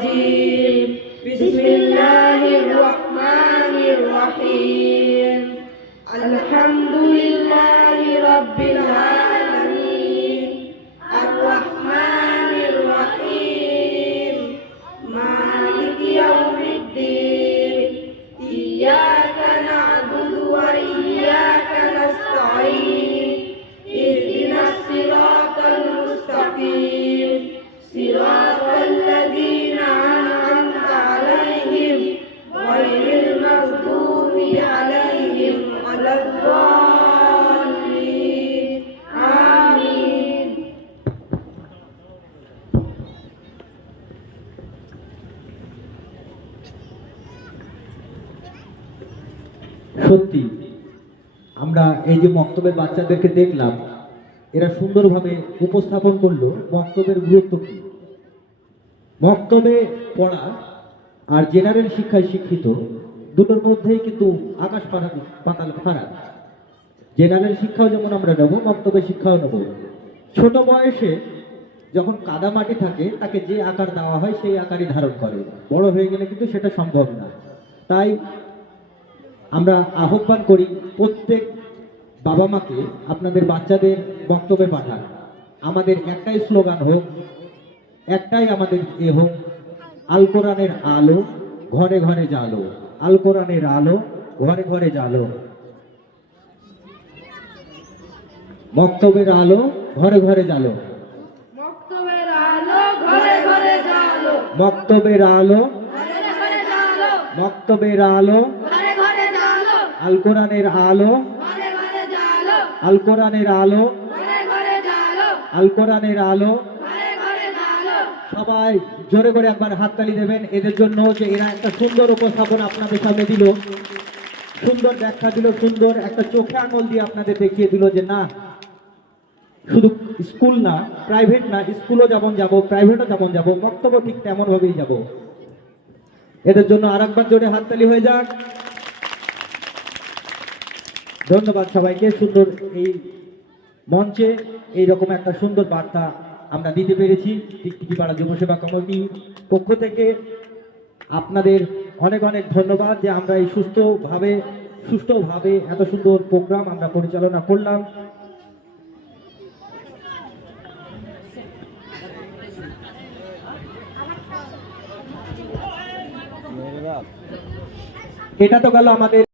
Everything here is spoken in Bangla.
الرجيم بسم الله الرحمن الرحيم الحمد لله رب العالمين الرحمن الرحيم مالك يوم الدين إياك نعبد وإياك نستعين اهدنا الصراط المستقيم صراط الذين أنعمت عليهم غير المغضوب عليهم ولا الضالين آمين সত্যি আমরা এই যে মক্তবের বাচ্চাদেরকে দেখলাম, এরা সুন্দরভাবে উপস্থাপন করলো মক্তবের গুরুত্ব কি। মক্তবে পড়া আর জেনারেল শিক্ষায় শিক্ষিত দুটোর মধ্যেই কিন্তু আকাশ পাতাল ফারাক। জেনারেল শিক্ষাও যেমন আমরা নেব, মক্তবের শিক্ষাও নেব। ছোট বয়সে যখন কাদা মাটি থাকে তাকে যে আকার দেওয়া হয় সেই আকারই ধারণ করে, বড় হয়ে গেলে কিন্তু সেটা সম্ভব না। তাই আমরা আহ্বান করি প্রত্যেক বাবা মাকে আপনাদের বাচ্চাদের বক্তব্যে পাঠান। আমাদের একটাই স্লোগান হোক, একটাই আমাদের হোক, আল কোরআনের আলো ঘরে ঘরে জালো, আল কোরআনের আলো ঘরে ঘরে জালো, বক্তব্যের আলো ঘরে ঘরে জালো, মক্তবের আলো ঘরে ঘরে জালো, বক্তব্যের আলো ঘরে ঘরে জালো, বক্তব্যের আলো ঘরে ঘরে জালো, আল কোরআনের আলো ঘরে ঘরে জালো, আল কোরআনের আলো ঘরে ঘরে জালো, আল কোরআনের আলো। ঘরে ঘরে জালো। সবাই জোরে করে একবার হাততালি দেবেন এদের জন্য, যে এরা একটা সুন্দর উপস্থাপন আপনাদের সামনে দিল, সুন্দর ব্যাখ্যা দিল, সুন্দর একটা চোখে আঙুল দিয়ে আপনাদের দেখিয়ে দিল যে না, শুধু স্কুল না, প্রাইভেট না, স্কুলও যেমন যাব, প্রাইভেটও যেমন যাব, বক্তব্য ঠিক তেমন ভাবেই যাব। এদের জন্য আরেকবার জোরে হাততালি হয়ে যাক। ধন্যবাদ সবাইকে। সুন্দর এই মঞ্চে এইরকম একটা সুন্দর বার্তা আমরা দিতে পেরেছি টিকটিকিপাড়া যুবসেবা কমিটির পক্ষ থেকে। আপনাদের অনেক অনেক ধন্যবাদ যে আমরা এই সুষ্ঠুভাবে এত সুন্দর প্রোগ্রাম আমরা পরিচালনা করলাম। এটা তো গেল আমাদের